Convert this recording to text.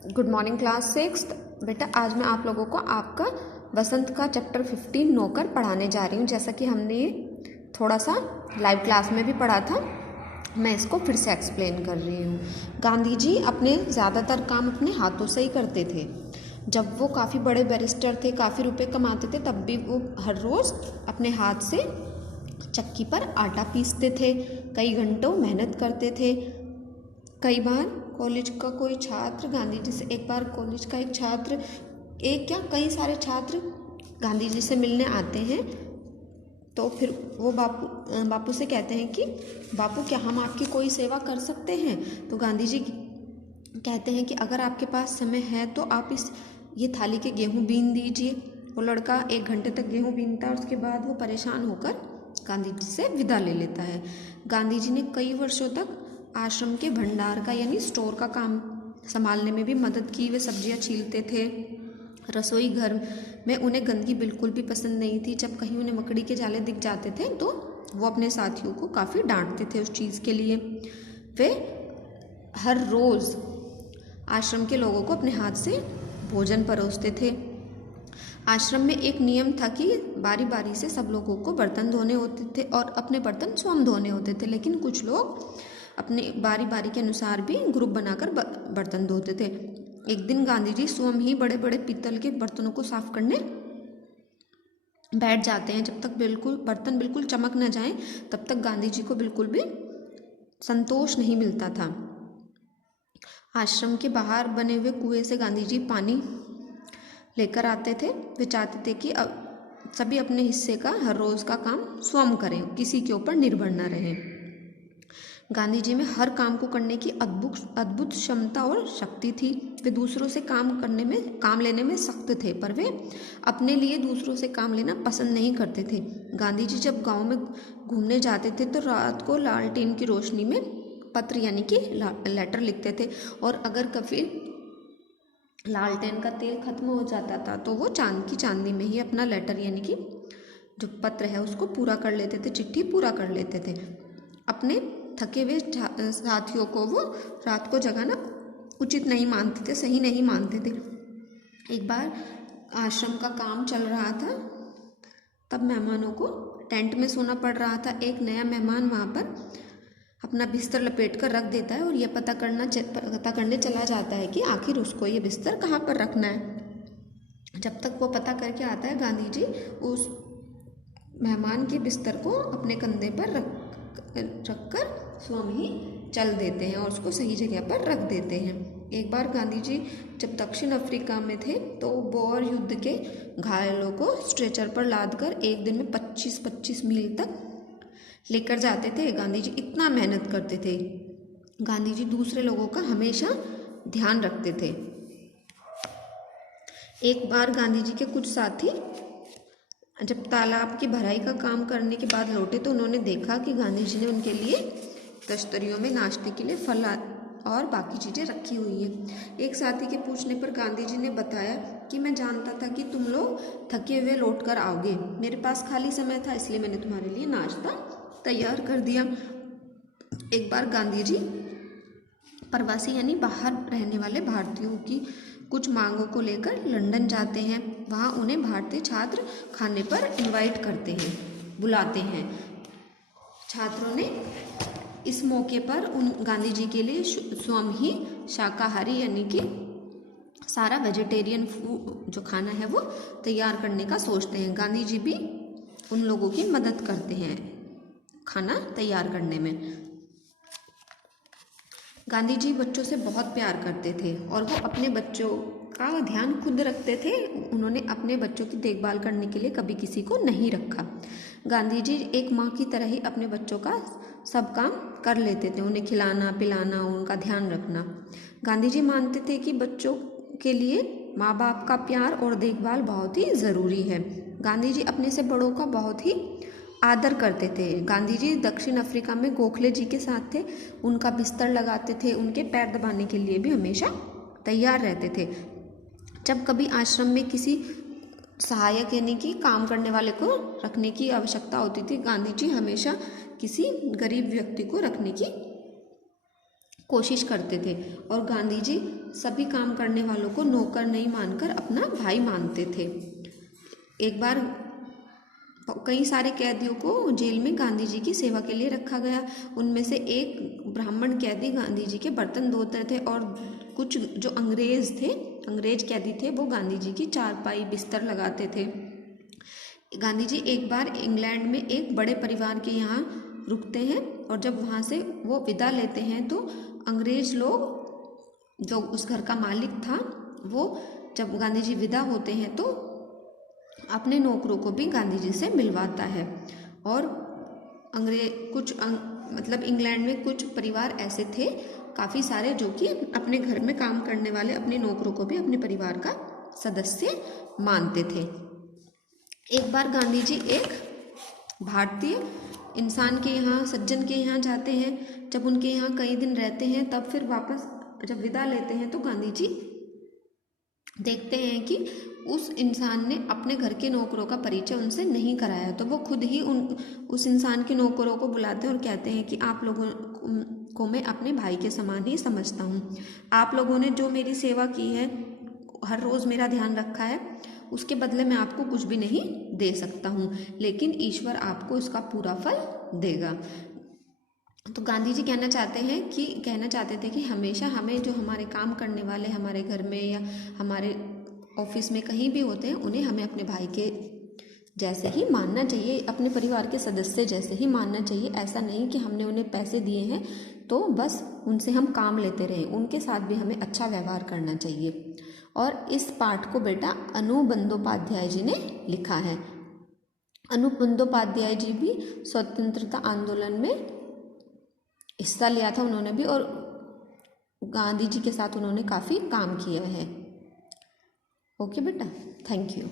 Good morning class 6th। बेटा आज मैं आप लोगों को आपका वसंत का चैप्टर 15 नौकर पढ़ाने जा रही हूँ। जैसा कि हमने ये थोड़ा सा लाइव क्लास में भी पढ़ा था, मैं इसको फिर से एक्सप्लेन कर रही हूँ। गांधी जी अपने ज़्यादातर काम अपने हाथों से ही करते थे। जब वो काफ़ी बड़े बैरिस्टर थे, काफ़ी रुपए कमाते थे, तब भी वो हर रोज़ अपने हाथ से चक्की पर आटा पीसते थे, कई घंटों मेहनत करते थे। कई बार कॉलेज का कोई छात्र गांधी जी से एक बार कॉलेज का एक छात्र एक क्या कई सारे छात्र गांधी जी से मिलने आते हैं। तो फिर वो बापू से कहते हैं कि बापू क्या हम आपकी कोई सेवा कर सकते हैं। तो गांधी जी कहते हैं कि अगर आपके पास समय है तो आप ये थाली के गेहूँ बीन दीजिए। वो लड़का 1 घंटे तक गेहूँ बीनता है, उसके बाद वो परेशान होकर गांधी जी से विदा ले लेता है। गांधी जी ने कई वर्षों तक आश्रम के भंडार का यानी स्टोर का काम संभालने में भी मदद की। वे सब्जियां छीलते थे। रसोई घर में उन्हें गंदगी बिल्कुल भी पसंद नहीं थी। जब कहीं उन्हें मकड़ी के जाले दिख जाते थे तो वो अपने साथियों को काफ़ी डांटते थे उस चीज़ के लिए। वे हर रोज़ आश्रम के लोगों को अपने हाथ से भोजन परोसते थे। आश्रम में एक नियम था कि बारी बारी से सब लोगों को बर्तन धोने होते थे और अपने बर्तन स्वयं धोने होते थे, लेकिन कुछ लोग अपने बारी बारी के अनुसार भी ग्रुप बनाकर बर्तन धोते थे। एक दिन गांधी जी स्वयं ही बड़े बड़े पीतल के बर्तनों को साफ करने बैठ जाते हैं। जब तक बर्तन बिल्कुल चमक न जाएं, तब तक गांधी जी को बिल्कुल भी संतोष नहीं मिलता था। आश्रम के बाहर बने हुए कुएं से गांधी जी पानी लेकर आते थे। वे चाहते थे कि सभी अपने हिस्से का हर रोज़ का काम स्वयं करें, किसी के ऊपर निर्भर न रहें। गांधी जी में हर काम को करने की अद्भुत क्षमता और शक्ति थी। वे दूसरों से काम लेने में सख्त थे, पर वे अपने लिए दूसरों से काम लेना पसंद नहीं करते थे। गांधी जी जब गांव में घूमने जाते थे तो रात को लालटेन की रोशनी में पत्र यानी कि लेटर लिखते थे, और अगर कभी लालटेन का तेल खत्म हो जाता था तो वो चांदी में ही अपना लेटर यानी कि जो पत्र है उसको पूरा कर लेते थे, चिट्ठी पूरा कर लेते थे। अपने थके हुए साथियों को वो रात को जगाना उचित नहीं मानते थे, सही नहीं मानते थे। एक बार आश्रम का काम चल रहा था, तब मेहमानों को टेंट में सोना पड़ रहा था। एक नया मेहमान वहाँ पर अपना बिस्तर लपेट कर रख देता है और यह पता करने चला जाता है कि आखिर उसको ये बिस्तर कहाँ पर रखना है। जब तक वो पता करके आता है, गांधी जी उस मेहमान के बिस्तर को अपने कंधे पर रखकर स्वयं ही चल देते हैं और उसको सही जगह पर रख देते हैं। एक बार गांधी जी जब दक्षिण अफ्रीका में थे तो बोअर युद्ध के घायलों को स्ट्रेचर पर लादकर एक दिन में 25-25 मील तक लेकर जाते थे। गांधी जी इतना मेहनत करते थे। गांधी जी दूसरे लोगों का हमेशा ध्यान रखते थे। एक बार गांधी जी के कुछ साथी जब तालाब की भराई का काम करने के बाद लौटे तो उन्होंने देखा कि गांधी जी ने उनके लिए तश्तरियों में नाश्ते के लिए फल और बाकी चीज़ें रखी हुई हैं। एक साथी के पूछने पर गांधी जी ने बताया कि मैं जानता था कि तुम लोग थके हुए लौट कर आओगे। मेरे पास खाली समय था, इसलिए मैंने तुम्हारे लिए नाश्ता तैयार कर दिया। एक बार गांधी जी प्रवासी यानी बाहर रहने वाले भारतीयों की कुछ मांगों को लेकर लंदन जाते हैं। वहाँ उन्हें भारतीय छात्र खाने पर बुलाते हैं। छात्रों ने इस मौके पर गांधी जी के लिए स्वयं ही शाकाहारी यानी कि सारा वेजिटेरियन फूड जो खाना है वो तैयार करने का सोचते हैं। गांधी जी भी उन लोगों की मदद करते हैं खाना तैयार करने में। गांधी जी बच्चों से बहुत प्यार करते थे और वो अपने बच्चों का ध्यान खुद रखते थे। उन्होंने अपने बच्चों की देखभाल करने के लिए कभी किसी को नहीं रखा। गांधी जी एक माँ की तरह ही अपने बच्चों का सब काम कर लेते थे, उन्हें खिलाना पिलाना, उनका ध्यान रखना। गांधी जी मानते थे कि बच्चों के लिए माँ बाप का प्यार और देखभाल बहुत ही ज़रूरी है। गांधी जी अपने से बड़ों का बहुत ही आदर करते थे। गांधी जी दक्षिण अफ्रीका में गोखले जी के साथ थे, उनका बिस्तर लगाते थे, उनके पैर दबाने के लिए भी हमेशा तैयार रहते थे। जब कभी आश्रम में किसी सहायक यानी कि काम करने वाले को रखने की आवश्यकता होती थी, गांधी जी हमेशा किसी गरीब व्यक्ति को रखने की कोशिश करते थे। और गांधी जी सभी काम करने वालों को नौकर नहीं मानकर अपना भाई मानते थे। एक बार कई सारे कैदियों को जेल में गांधी जी की सेवा के लिए रखा गया। उनमें से एक ब्राह्मण कैदी गांधी जी के बर्तन धोते थे और कुछ जो अंग्रेज कैदी थे वो गांधी जी की चारपाई बिस्तर लगाते थे। गांधी जी एक बार इंग्लैंड में एक बड़े परिवार के यहाँ रुकते हैं और जब वहाँ से वो विदा लेते हैं तो अंग्रेज लोग, जो उस घर का मालिक था, वो जब गांधी जी विदा होते हैं तो अपने नौकरों को भी गांधी जी से मिलवाता है। और मतलब इंग्लैंड में कुछ परिवार ऐसे थे काफ़ी सारे जो कि अपने घर में काम करने वाले अपने नौकरों को भी अपने परिवार का सदस्य मानते थे। एक बार गांधी जी एक भारतीय इंसान के यहाँ, सज्जन के यहाँ जाते हैं। जब उनके यहाँ कई दिन रहते हैं तब फिर वापस जब विदा लेते हैं तो गांधी जी देखते हैं कि उस इंसान ने अपने घर के नौकरों का परिचय उनसे नहीं कराया, तो वो खुद ही उस इंसान के नौकरों को बुलाते हैं और कहते हैं कि आप लोगों को मैं अपने भाई के समान ही समझता हूँ। आप लोगों ने जो मेरी सेवा की है, हर रोज़ मेरा ध्यान रखा है, उसके बदले मैं आपको कुछ भी नहीं दे सकता हूँ, लेकिन ईश्वर आपको इसका पूरा फल देगा। तो गांधी जी कहना चाहते थे कि हमेशा हमें जो हमारे काम करने वाले हमारे घर में या हमारे ऑफिस में कहीं भी होते हैं, उन्हें हमें अपने भाई के जैसे ही मानना चाहिए, अपने परिवार के सदस्य जैसे ही मानना चाहिए। ऐसा नहीं कि हमने उन्हें पैसे दिए हैं तो बस उनसे हम काम लेते रहें, उनके साथ भी हमें अच्छा व्यवहार करना चाहिए। और इस पाठ को बेटा अनु बंदोपाध्याय जी ने लिखा है। अनु बंदोपाध्याय जी भी स्वतंत्रता आंदोलन में हिस्सा लिया था उन्होंने भी, और गांधी जी के साथ उन्होंने काफ़ी काम किया है। ओके बेटा, थैंक यू।